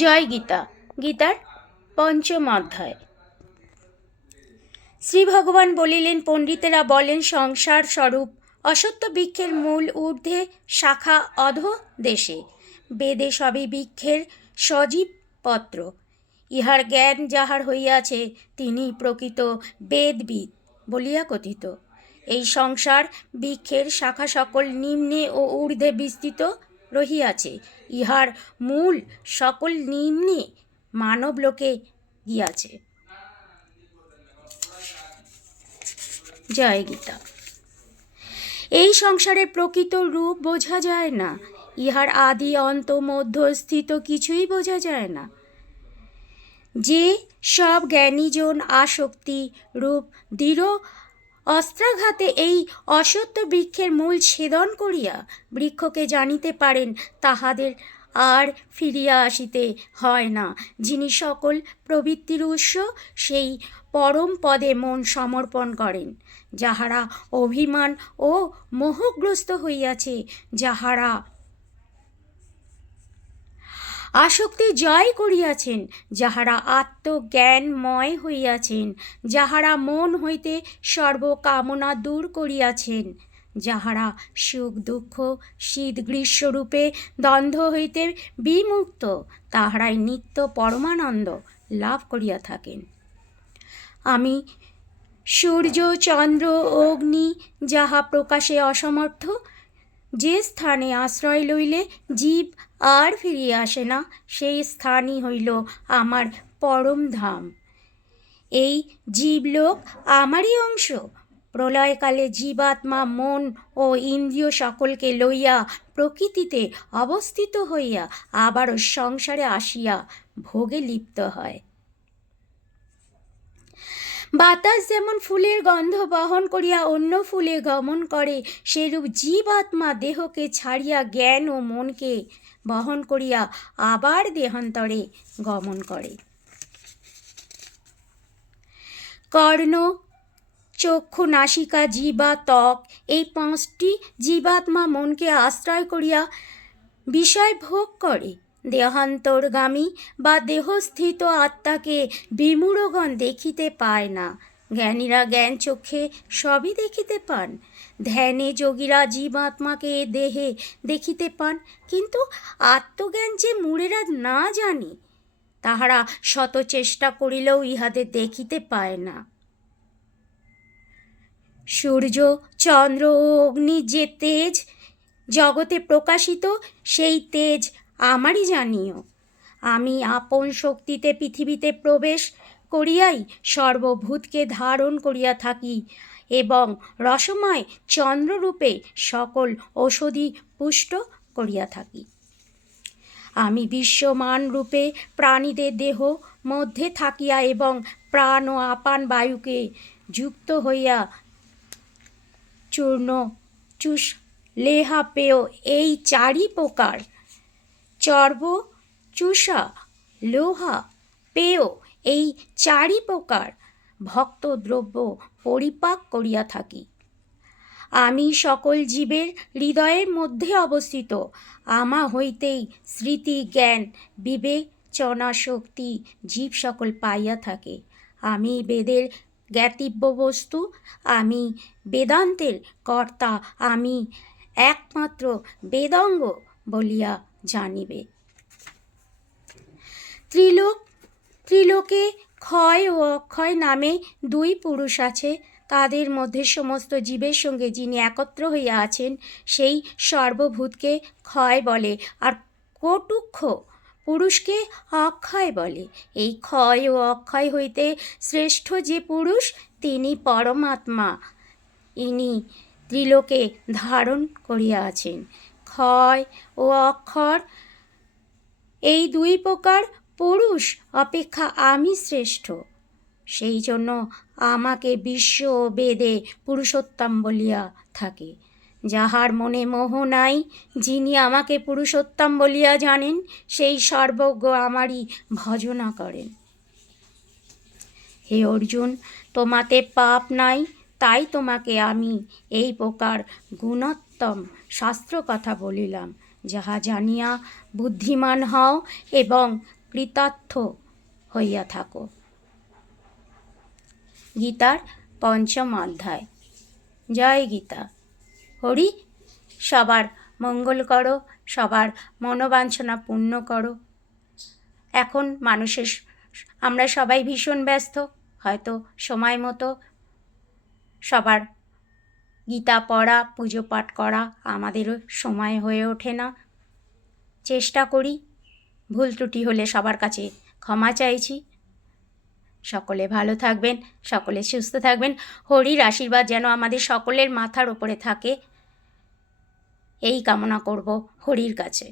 জয় গীতা। গীতার পঞ্চম অধ্যায়। শ্রী ভগবান বলিলেন, পণ্ডিতেরা বলেন সংসার স্বরূপ অসত্য বৃক্ষের মূল ঊর্ধ্বে, শাখা অধ দেশে। বেদে সবই বৃক্ষের সজীব পত্র। ইহার জ্ঞান যাহার হইয়াছে, তিনি প্রকৃত বেদবিদ বলিয়া কথিত। এই সংসার বৃক্ষের শাখা সকল নিম্নে ও ঊর্ধ্বে বিস্তৃত রহিয়াছে। ইহার মূল সকল নিম্নে মানবলোকে গিয়াছে। জয় গীতা। এই সংসারের প্রকৃত রূপ বোঝা যায় না। ইহার আদি অন্ত মধ্য স্থিত কিছুই বোঝা যায় না। যে সব জ্ঞানীজন আসক্তি রূপ দৃঢ় অস্ত্রাঘাতে এই অসত্য বৃক্ষের মূল ছেদন করিয়া বৃক্ষকে জানিতে পারেন, তাহাদের আর ফিরিয়া আসিতে হয় না। যিনি সকল প্রবৃত্তির উৎস, সেই পরম পদে মন সমর্পণ করেন। যাহারা অভিমান ও মোহগ্রস্ত হইয়াছে, যাহারা আসক্তি জয় করিয়াছেন, যাহারা আত্মজ্ঞানময় হইয়াছেন, যাহারা মন হইতে সর্বকামনা দূর করিয়াছেন, যাহারা সুখ দুঃখ শীত গ্রীষ্মরূপে দ্বন্দ্ব হইতে বিমুক্ত, তাহারাই নিত্য পরমানন্দ লাভ করিয়া থাকেন। আমি সূর্য চন্দ্র অগ্নি, যাহা প্রকাশে অসমর্থ, যে স্থানে আশ্রয় লইলে জীব আর ফিরিয়া আসে না, সেই স্থানই হইল আমার পরম ধাম। এই জীবলোক আমারই অংশ। প্রলয়কালে জীবাত্মা মন ও ইন্দ্রিয় সকলকে লইয়া প্রকৃতিতে অবস্থিত হইয়া আবারও সংসারে আসিয়া ভোগে লিপ্ত হয়। বাতাস যেমন ফুলের গন্ধ বহন করিয়া অন্য ফুলে গমন করে, সেরূপ জীবাত্মা দেহকে ছাড়িয়া জ্ঞান ও মনকে বহন করিয়া আবার দেহান্তরে গমন করে। কর্ণ, চক্ষু, নাসিকা, জিহ্বা, ত্বক, এই পাঁচটি জীবাত্মা মনকে আশ্রয় করিয়া বিষয় ভোগ করে। দেহান্তরগামী বা দেহস্থিত আত্মাকে বিমূঢ়গণ দেখিতে পায় না। জ্ঞানীরা জ্ঞান চক্ষে সবই দেখিতে পান। ধ্যানে যোগীরা জীবাত্মাকে দেহে দেখিতে পান, কিন্তু আত্মজ্ঞান যে মূঢ়েরা না জানি, তাহারা শত চেষ্টা করিলেও ইহাদের দেখিতে পায় না। সূর্য চন্দ্র ও অগ্নি যে তেজ জগতে প্রকাশিত, সেই তেজ আমারই জানিও। আমি আপন শক্তিতে পৃথিবীতে প্রবেশ করিয়াই সর্বভূতকে ধারণ করিয়া থাকি এবং রসময় চন্দ্ররূপে সকল ঔষধি পুষ্ট করিয়া থাকি। আমি বিশ্বমান রূপে প্রাণীদের দেহ মধ্যে থাকিয়া এবং প্রাণ ও আপান বায়ুকে যুক্ত হইয়া চূর্ণ চুষ লেহা পেয়, এই চারি প্রকার চর্ব চুষা লোহা পেয়, এই চারি প্রকার ভক্ত দ্রব্য পরিপাক করিয়া থাকি। আমি সকল জীবের হৃদয়ের মধ্যে অবস্থিত। আমা হইতেই স্মৃতি জ্ঞান বিবেচনা শক্তি জীব সকল পাইয়া থাকে। আমি বেদের জ্ঞাতিব্য বস্তু, আমি বেদান্তের কর্তা, আমি একমাত্র বেদজ্ঞ বলিয়া জানিবে। ত্রিলোকে ক্ষয় ও অক্ষয় নামে দুই পুরুষ আছে। তাদের মধ্যে সমস্ত জীবের সঙ্গে যিনি একত্র হইয়া আছেন, সেই সর্বভূতকে ক্ষয় বলে, আর কটুক্ষ পুরুষকে অক্ষয় বলে। এই ক্ষয় ও অক্ষয় হইতে শ্রেষ্ঠ যে পুরুষ, তিনি পরমাত্মা। ইনি ত্রিলোকে ধারণ করিয়া আছেন। ক্ষয় ও অক্ষর এই দুই প্রকার পুরুষ অপেক্ষা আমি শ্রেষ্ঠ। সেই জন্য আমাকে বিশ্ব ও বেদে পুরুষোত্তম বলিয়া থাকে। যাহার মনে মোহ নাই, যিনি আমাকে পুরুষোত্তম বলিয়া জানেন, সেই সর্বজ্ঞ আমারই ভজনা করেন। হে অর্জুন, তোমাতে পাপ নাই, তাই তোমাকে আমি এই প্রকার গুণোত্তম শাস্ত্র কথা বলিলাম। যাহা জানিয়া বুদ্ধিমান হও এবং কৃতার্থ হইয়া থাকো। গীতার ৫ম অধ্যায়। জয় গীতা। হরি, সবার মঙ্গল করো, সবার মনোবাঞ্ছনা পূর্ণ করো। এখন আমরা সবাই ভীষণ ব্যস্ত, হয়তো সময় মতো সবার গীতা পড়া, পুজো পাঠ করা আমাদেরও সময় হয়ে ওঠে না। চেষ্টা করি, ভুল ত্রুটি হলে সবার কাছে ক্ষমা চাইছি। সকলে ভালো থাকবেন, সকলে সুস্থ থাকবেন। হরির আশীর্বাদ যেন আমাদের সকলের মাথার ওপরে থাকে, এই কামনা করব হরির কাছে।